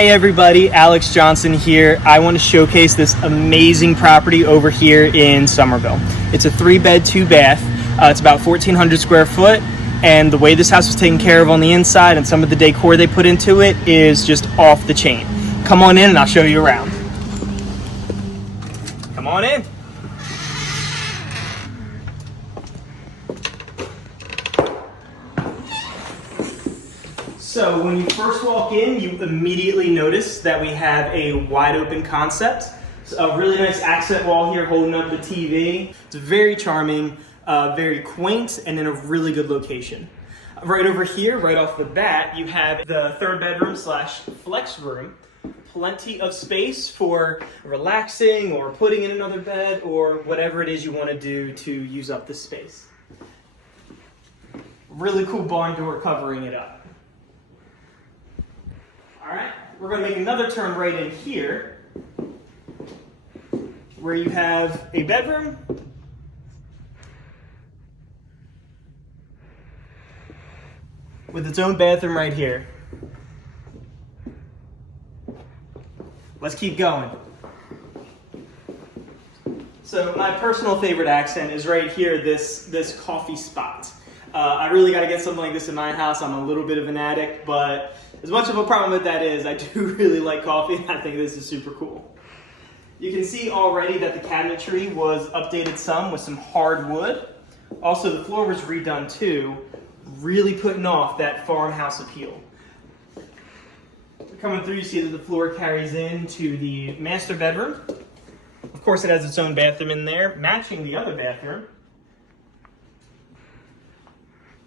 Hey everybody, Alex Johnson here. I want to showcase this amazing property over here in Summerville. It's a 3-bed, 2-bath. It's about 1,400 square foot, and the way this house was taken care of on the inside and some of the decor they put into it is just off the chain. Come on in and I'll show you around. Come on in. So when you first walk in, you immediately notice that we have a wide open concept. It's a really nice accent wall here holding up the TV. It's very charming, very quaint, and in a really good location. Right over here, right off the bat, you have the 3rd bedroom slash flex room. Plenty of space for relaxing or putting in another bed or whatever it is you want to do to use up the space. Really cool barn door covering it up. All right, we're going to make another turn right in here where you have a bedroom with its own bathroom right here. Let's keep going. So my personal favorite accent is right here, this coffee spot. I really got to get something like this in my house. I'm a little bit of an addict, but as much of a problem with that is, I do really like coffee. I think this is super cool. You can see already that the cabinetry was updated some with some hardwood. Also, the floor was redone too, really putting off that farmhouse appeal. Coming through, you see that the floor carries into the master bedroom. Of course, it has its own bathroom in there, matching the other bathroom.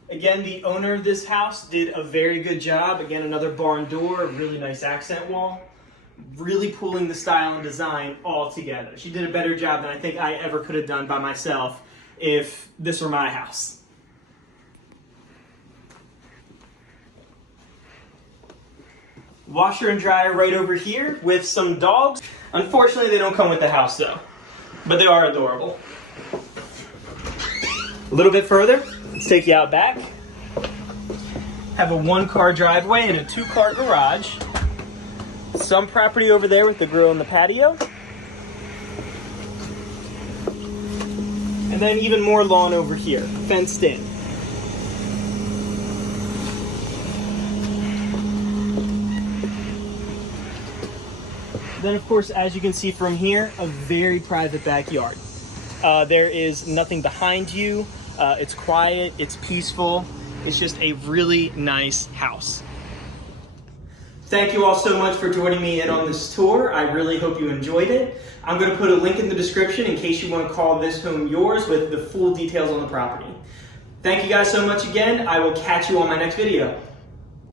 Again, the owner of this house did a very good job. Again, another barn door, a really nice accent wall, really pulling the style and design all together. She did a better job than I think I ever could have done by myself if this were my house. Washer and dryer right over here with some dogs. Unfortunately, they don't come with the house though, but they are adorable. A little bit further, let's take you out back. Have a 1-car driveway and a 2-car garage. Some property over there with the grill and the patio. And then even more lawn over here, fenced in. Then of course, as you can see from here, a very private backyard. There is nothing behind you. It's quiet, it's peaceful. It's just a really nice house. Thank you all so much for joining me in on this tour. I really hope you enjoyed it. I'm going to put a link in the description in case you want to call this home yours with the full details on the property. Thank you guys so much again. I will catch you on my next video.